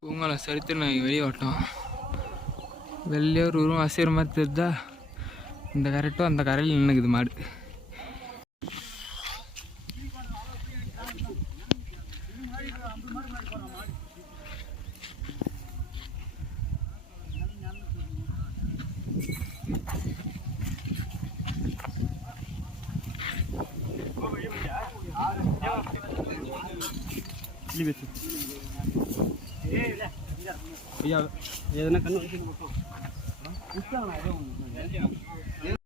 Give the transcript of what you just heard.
பூங்கால சரித்திர நாய் வெளியே ஓட்டம் வெளியே ஒரு உருவம் அசைகிற மாதிரி தெரிஞ்சா இந்த கரெக்டும் அந்த கரையில் நின்றுக்குது மாடு. ஐயா எதனா கண்ணு வச்சு.